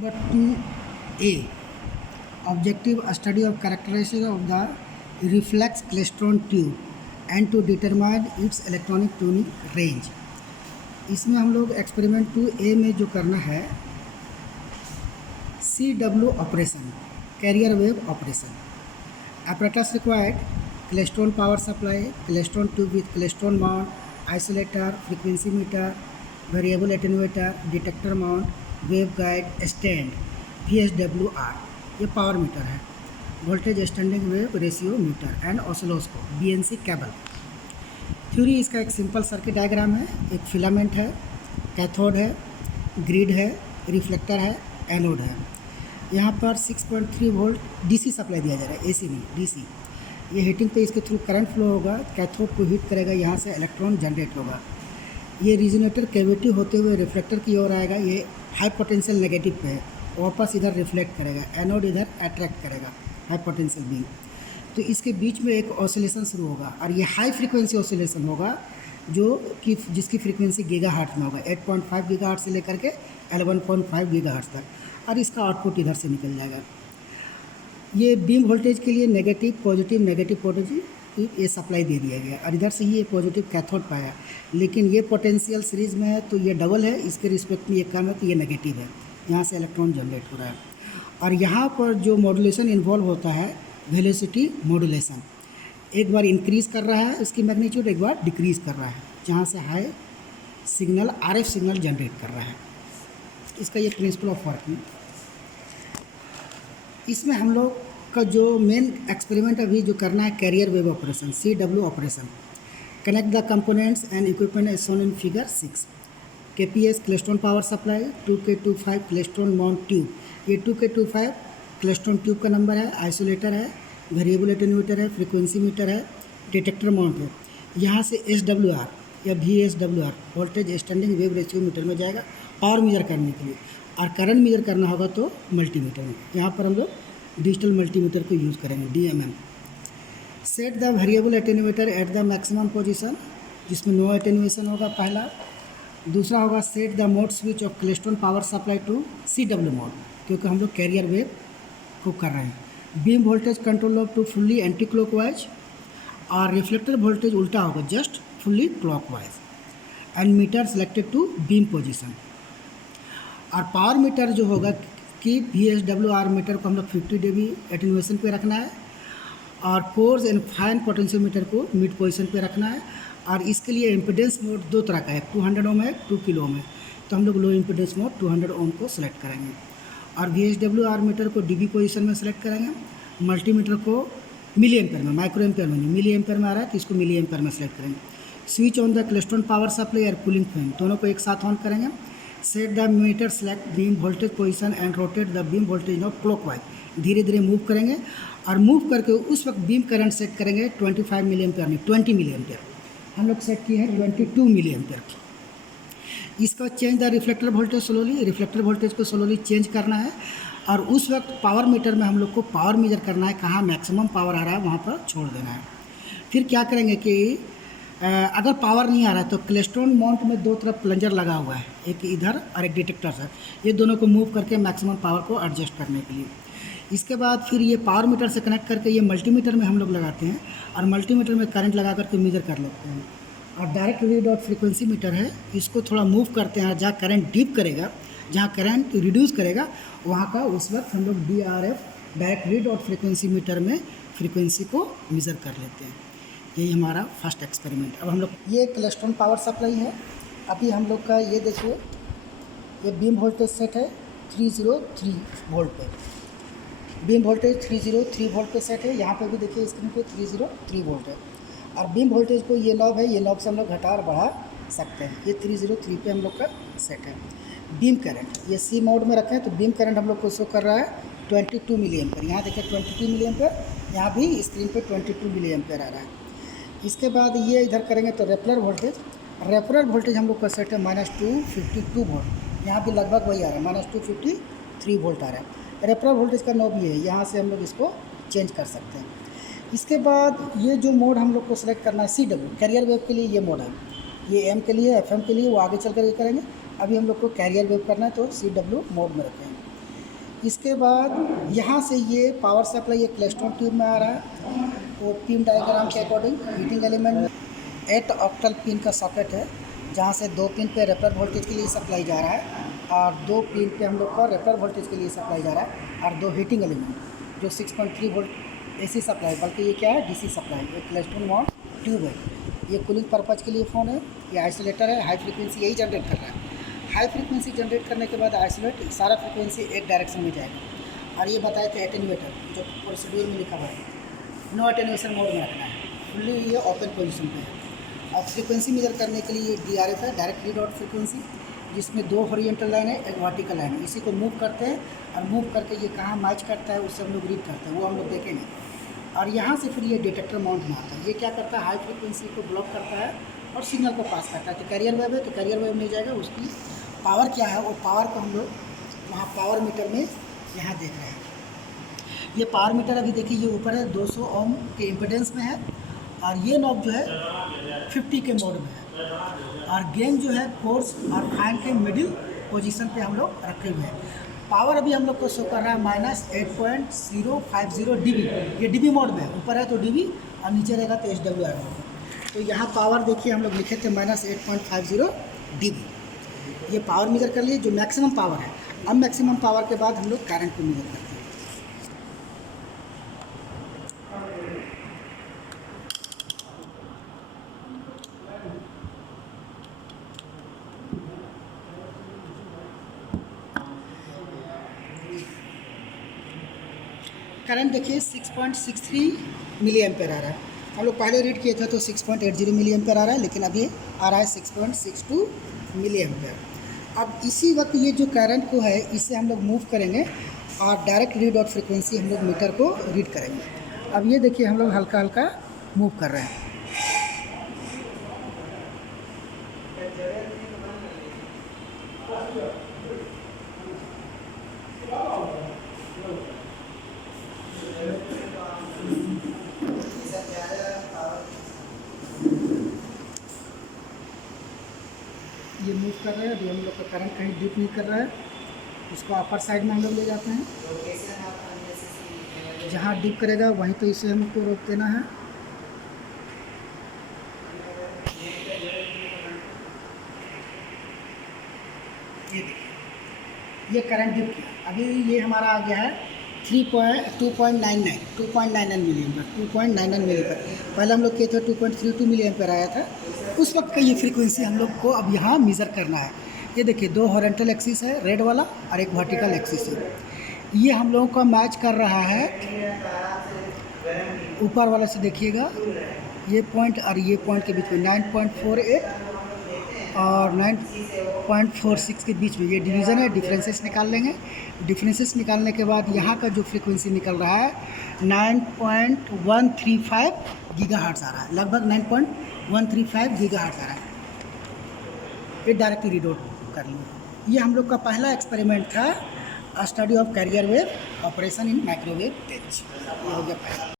But 2A Objective study of characteristic of the reflex klystron tube and to determine its electronic tuning range। इसमें हम लोग experiment 2A में जो करना है CW operation, career wave operation. apparatus required klystron power supply, klystron tube with klystron mount, isolator, frequency meter, variable attenuator, detector mount, waveguide, stand, VSWR ये power meter है, voltage standing wave ratio meter and oscilloscope, BNC cable. Theory इसका एक simple circuit diagram है। एक filament है, cathode है, grid है, reflector है, एनोड है। यहाँ पर 6.3 वोल्ट DC सप्लाई दिया जा रहा है, AC नहीं, DC। ये हीटिंग पे इसके थ्रू करंट फ्लो होगा, कैथोड को हीट करेगा, यहाँ से इलेक्ट्रॉन जनरेट होगा। ये रिजोनेटर कैविटी होते हुए रिफ्लेक्टर की ओर आएगा, ये हाई पोटेंशियल नेगेटिव पे है, वापस इधर रिफ्लेक्ट करेगा, एनोड इधर अट्रैक्ट करेगा हाई पोटेंशियल बीम। तो इसके बीच में एक ऑसिलेशन शुरू होगा और ये हाई फ्रीक्वेंसी ऑसिलेशन होगा जो कि जिसकी फ्रीक्वेंसी गीगाहर्ट्ज़ में होगा, 8.5 गीगाहर्ट्ज़ से लेकर के 11.5 गीगाहर्ट्ज़ तक, और इसका आउटपुट इधर से निकल जाएगा। ये बीम वोल्टेज के लिए नेगेटिव पॉजिटिव ये सप्लाई दे दिया गया और इधर से ही ये पॉजिटिव कैथोड पाया, लेकिन ये पोटेंशियल सीरीज़ में है तो ये डबल है, इसके रिस्पेक्ट में ये कम है तो ये नेगेटिव है, यहाँ से इलेक्ट्रॉन जनरेट हो रहा है। और यहाँ पर जो मॉड्यूलेशन इन्वॉल्व होता है वेलोसिटी मॉड्यूलेशन, एक बार इंक्रीज़ कर रहा है इसकी मैग्नीट्यूड, एक बार डिक्रीज़ कर रहा है, जहाँ से high signal RF signal generate कर रहा है। इसका ये प्रिंसिपल ऑफ वर्किंग। इसमें हम लोग का जो मेन एक्सपेरिमेंट अभी जो करना है carrier wave operation, CW operation. Connect the components and equipment as shown in figure 6। KPS klystron power supply, 2K25 klystron mount tube. ये 2K25 क्लेस्ट्रॉन ट्यूब का नंबर है, आइसोलेटर है, वेरिएबल एटेन्यूएटर है, frequency meter है, detector mount है। यहाँ से SWR या VSWR voltage standing wave ratio meter में जाएगा पावर मेजर करने के लिए, और करंट मेजर करना होगा तो मल्टीमीटर में। यहाँ पर हम लोग डिजिटल मल्टीमीटर को यूज़ करेंगे, DMM। Set the variable attenuator at the maximum position, जिसमें नो एटेन्यूएशन होगा पहला। दूसरा होगा set the mode switch of klystron power supply to CW mode, क्योंकि हम लोग कैरियर वेव को कर रहे हैं। Beam voltage control of to fully anti clockwise, और रिफ्लेक्टर वोल्टेज उल्टा होगा, just fully clockwise. And meter selected to beam position. और पावर मीटर जो होगा कि VSWR मीटर को हम लोग 50 dB एटेन्यूएशन पे रखना है, और कोर्स एंड फाइन पोटेंशियोमीटर को मिड पोजीशन पे रखना है। और इसके लिए इम्पीडेंस मोड दो तरह का है, 200 ओम है, 2 किलो ओम है, तो हम लोग लो इम्पीडेंस मोड 200 ओम को सिलेक्ट करेंगे। और VSWR मीटर को DB पोजीशन में सेलेक्ट करेंगे। मल्टीमीटर को मिली एम्पेयर में, माइक्रो एम्पेयर में नहीं, मिली एम्पेयर में आ रहा है तो इसको मिली एम्पेयर में सेलेक्ट करेंगे। Switch on the klystron power supply और कूलिंग फैन दोनों को एक साथ ऑन करेंगे। Set the meter select beam voltage position and rotate the beam voltage of clockwise, धीरे धीरे मूव करेंगे, और मूव करके उस वक्त बीम करंट सेट करेंगे 25 मिली एम्पेयर नहीं, 20 मिली एम्पेयर। हम लोग सेट किए हैं 22 मिली एम्पेयर। इसका change the reflector voltage slowly, reflector voltage को स्लोली चेंज करना है। और उस वक्त पावर मीटर में हम लोग को पावर मेजर करना है, कहाँ मैक्सिमम पावर आ रहा है वहाँ पर छोड़ देना है। फिर क्या करेंगे कि अगर पावर नहीं आ रहा है तो क्लेस्ट्रॉन माउंट में दो तरफ प्लंजर लगा हुआ है, एक इधर और एक डिटेक्टर है, ये दोनों को मूव करके मैक्सिमम पावर को एडजस्ट करने के लिए। इसके बाद फिर ये पावर मीटर से कनेक्ट करके ये मल्टीमीटर में हम लोग लगाते हैं, और मल्टीमीटर में करंट लगा करके मेजर कर लेते हैं। और डायरेक्ट रीड और फ्रीक्वेंसी मीटर है, इसको थोड़ा मूव करते हैं, जहाँ करंट डीप करेगा, जहाँ करंट रिड्यूस करेगा वहाँ का उस वक्त हम लोग DRF डायरेक्ट रीड और फ्रीक्वेंसी मीटर में फ्रीक्वेंसी को मेज़र कर लेते हैं। यही हमारा फर्स्ट एक्सपेरिमेंट। अब हम लोग ये क्लेस्ट्रॉन पावर सप्लाई है, अभी हम लोग का ये देखिए, ये बीम वोल्टेज सेट है 303 वोल्ट पे, बीम वोल्टेज 303 वोल्ट पे सेट है। यहाँ पे भी देखिए स्क्रीन पे 303 वोल्ट है, और बीम वोल्टेज को ये नॉब है, ये नॉब से हम लोग घटा और बढ़ा सकते हैं। ये 303 पे हम लोग का सेट है। बीम करंट ये C मोड में रखें तो बीम करंट हम लोग को शो कर रहा है 22 मिली एम्पेयर। यहाँ देखिए 22 मिली एम्पेयर, यहाँ भी स्क्रीन पे 22 मिली एम्पेयर आ रहा है। इसके बाद ये इधर करेंगे तो रेफरर वोल्टेज हम लोग का सेट है -252 वोल्ट, यहाँ भी लगभग वही आ रहा है, -253 वोल्ट आ रहा है। रेफरर वोल्टेज का नॉब ये है, यहाँ से हम लोग इसको चेंज कर सकते हैं। इसके बाद ये जो मोड हम लोग को सेलेक्ट करना है CW, कैरियर वेव के लिए ये मोड है, ये M के लिए, FM के लिए वो आगे चल कर ये करेंगे। अभी हम लोग को कैरियर वेव करना है तो CW मोड में रखें। इसके बाद यहाँ से ये पावर सप्लाई ये क्लेस्ट्रॉन ट्यूब में आ रहा है। वो पिन डायग्राम के according heating element 8 octal pin का सॉकेट है, जहाँ से 2 पिन पे रेफर वोल्टेज के लिए सप्लाई जा रहा है और 2 पिन पे हम लोग का रेफर वोल्टेज के लिए सप्लाई जा रहा है, और 2 हीटिंग एलिमेंट जो 6.3 वोल्ट AC सप्लाई, बल्कि ये क्या है DC सप्लाई। एक क्लेस्ट्रॉन माउंट ट्यूब है, ये कूलिंग पर्पज़ के लिए फ़ोन है, ये आइसोलेटर है, हाई फ्रीक्वेंसी यही जनरेट कर रहा है। हाई फ्रीक्वेंसी जनरेट करने के बाद आइसोलेट सारा फ्रीक्वेंसी एक डायरेक्शन में जाएगा। और ये बताए थे एटेन्यूएटर जो प्रोसीड्यूर में लिखा हुआ है, नो एटेन्यूएशन मोड में रखना है, फुल्ली ये ओपन पोजीशन पे है। और फ्रीक्वेंसी मेजर करने के लिए DRF है, डायरेक्ट रीड आउट फ्रीक्वेंसी, जिसमें 2 हॉरिजॉन्टल लाइन है, एक वर्टिकल लाइन है। इसी को मूव करते हैं और मूव करके ये कहाँ मैच करता है उससे हम लोग रीड करते हैं, वो हम लोग देखेंगे। और यहाँ से फिर ये डिटेक्टर माउंट में आता है। ये क्या करता है, हाई फ्रीक्वेंसी को ब्लॉक करता है और सिग्नल को पास करता है। तो कैरियर वेव है तो कैरियर वेव नहीं जाएगा, उसकी पावर क्या है वो पावर को हम लोग वहाँ पावर मीटर में यहाँ देख रहे हैं। ये पावर मीटर अभी देखिए ये ऊपर है, 200 ओम के इम्पिडेंस में है, और ये नॉब जो है 50 के मोड में है, और गेन जो है कोर्स और फाइन के मिडिल पोजीशन पे हम लोग रखे हुए हैं। पावर अभी हम लोग को शो कर रहा है -8.050 dB, ये dB मोड में है, ऊपर है तो dB और नीचे रहेगा तो SWR होगा। तो यहाँ पावर देखिए हम लोग लिखे थे -8.50 dB। ये पावर मेजर कर लिए जो मैक्सिमम पावर है। अब मैक्सिमम पावर के बाद हम लोग करंट को मेजर करते हैं। करंट देखिए 6.63 मिली एम्पेयर आ रहा है। हम लोग पहले रीड किए थे तो 6.80 मिली एम्पेयर आ रहा है, लेकिन अभी आ रहा है 6.62 मिली एम्पेयर। अब इसी वक्त ये जो करंट को है इसे हम लोग मूव करेंगे और डायरेक्ट रीड आउट फ्रीक्वेंसी हम लोग मीटर को रीड करेंगे। अब ये देखिए हम लोग हल्का हल्का मूव कर रहे हैं। ये मूव कर रहे हैं, अभी हम लोग का करंट कहीं डिप नहीं कर रहा है, इसको अपर साइड में हम लोग ले जाते हैं। जहाँ डिप करेगा वहीं पे इसे हमको रोक देना है। ये देखिए ये करंट डिप किया, अभी ये हमारा आ गया है 2.99 मिली एम्पेयर, 2.99 मिली एम्पेयर। पहले हम लोग किए थे 2.32 मिली एम्पेयर आया था, उस वक्त का ये फ्रीक्वेंसी हम लोग को अब यहाँ मेज़र करना है। ये देखिए 2 हॉरिजॉन्टल एक्सिस है रेड वाला और एक वर्टिकल एक्सिस है, ये हम लोगों का मैच कर रहा है। ऊपर वाला से देखिएगा ये पॉइंट और ये पॉइंट के बीच में 9.48 और 9.46 के बीच में ये डिवीज़न है। डिफरेंसेस निकाल लेंगे, डिफरेंसेस निकालने के बाद यहाँ का जो फ्रीक्वेंसी निकल रहा है 9.135 गीगाहर्ट्ज़ आ रहा है, लगभग 9.135 गीगाहर्ट्ज़ आ रहा है। ये डायरेक्ट रीड आउट कर लेंगे। ये हम लोग का पहला एक्सपेरिमेंट था, study of carrier wave operation in microwave tech. ये हो गया पहला।